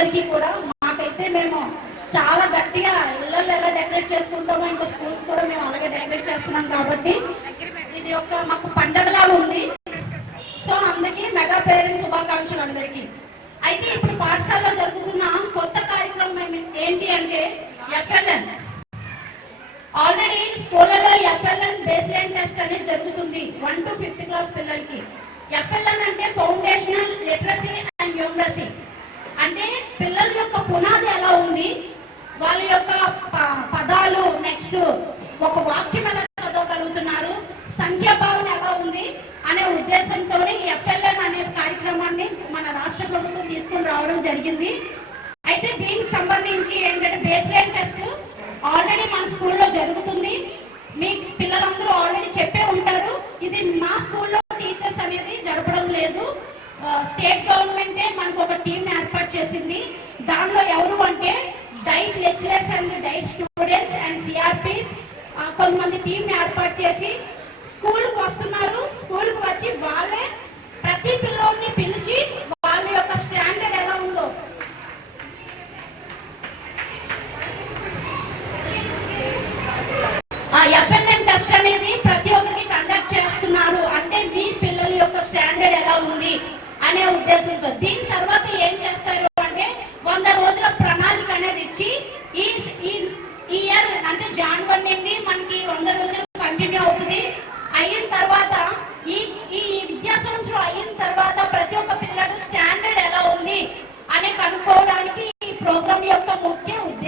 అందరికీ కూడా మాకైతే మేము చాలా గట్టిగా ఇళ్ళల్లో ఎలా డెకరేట్ చేసుకుంటామో ఇంకా స్కూల్స్ కూడా మేము అలాగే డెకరేట్ చేస్తున్నాం కాబట్టి ఇది ఒక మాకు పండగలా ఉంది. సో అందరికీ మెగా పేరెంట్స్ శుభాకాంక్షలు అందరికీ. అయితే ఇప్పుడు పాఠశాలలో జరుగుతున్న కొత్త కార్యక్రమం ఏంటి అంటే ఎఫ్ఎల్ఎన్ ఆల్రెడీ స్కూళ్ళలో ఎఫ్ఎల్ఎన్ బేస్ లైన్ టెస్ట్ అనేది జరుగుతుంది వన్ టు ఫిఫ్త్ క్లాస్ పిల్లలకి. ఎఫ్ఎల్ఎన్ అంటే ఫౌండేషనల్ లిటరసీ అండ్ న్యూమరసీ వాళ్ళ యొక్క పదాలు నెక్స్ట్ ఒక వాక్యం ఎలా చదవగలుగుతున్నారు? సంఖ్యాభావన ఎలా ఉంది? అనే ఉద్దేశంతో ఎఫ్ఎల్ఎన్ అనే కార్యక్రమాన్ని మన రాష్ట్ర ప్రభుత్వం తీసుకుని రావడం జరిగింది. కొంతమంది టీం ఏర్పాటు చేసి స్కూల్కి వస్తున్నారు. స్కూల్కి వచ్చి వాళ్ళే ప్రతి పిల్లోడిని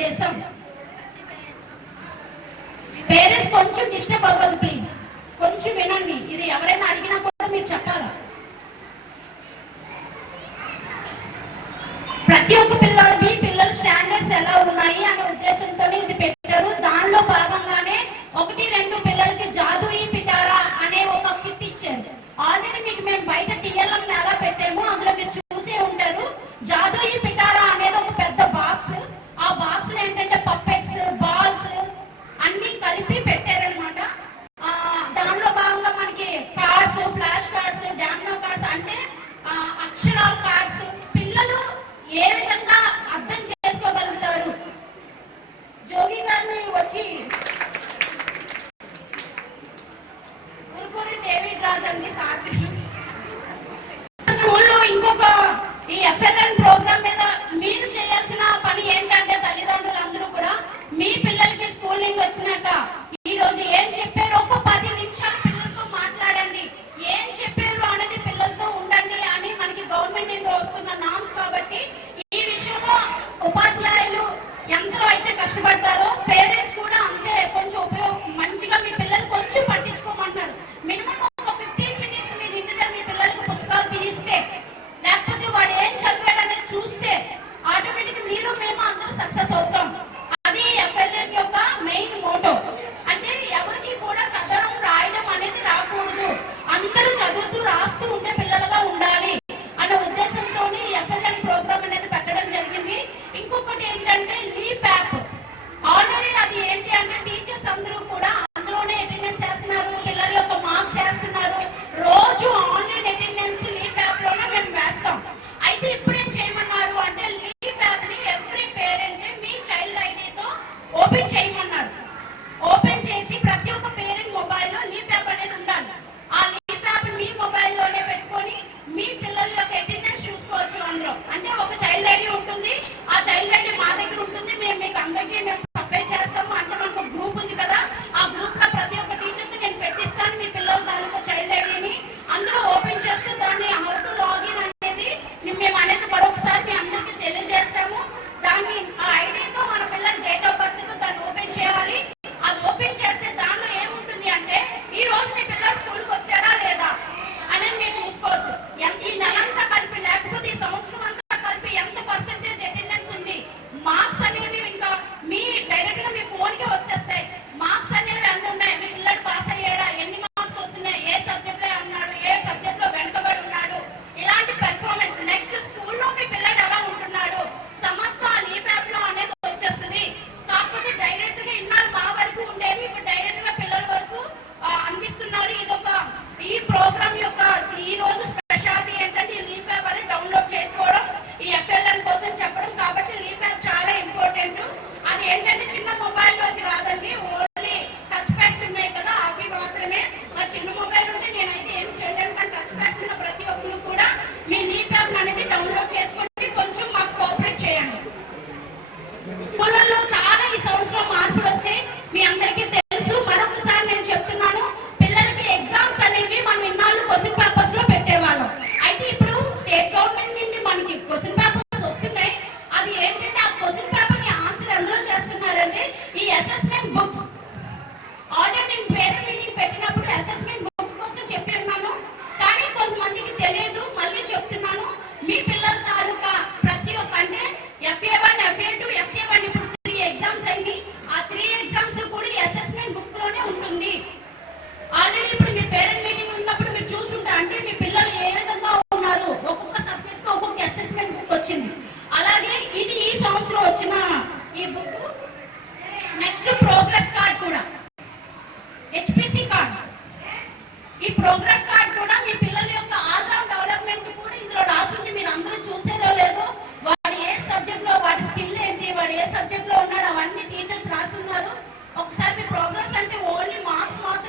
దేశం పేరెంట్స్ కొంచెం డిస్టర్బ్ అవ్వదు ప్లీజ్. కొంచెం వినండి. ఇది ఎవరైనా అడిగినా కూడా మీరు చెప్పాలా? ప్రతి ఒక్క ఈ ఎఫ్ఎల్ఎల్ ప్రోగ్రామ్ మీద మీరు చేయాల్సిన పని ఏంటంటే తల్లిదండ్రులందరూ కూడా మీ పిల్లలకి స్కూల్ నుంచి వచ్చినాక ఈ ప్రోగ్రెస్ కార్డ్ కూడా మీ పిల్లల యొక్క ఆల్రౌండ్ డెవలప్మెంట్ కూడా ఇందులో రాసింది. మీరు అందరూ చూసేదో లేదో వాడు ఏ సబ్జెక్ట్లో వాడి స్కిల్ ఏంటి వాడు ఏ సబ్జెక్ట్లో ఉన్నాడు అవన్నీ టీచర్స్ రాసున్నారు. ఒకసారి ప్రోగ్రెస్ అంటే ఓన్లీ మార్క్స్ మాత్రం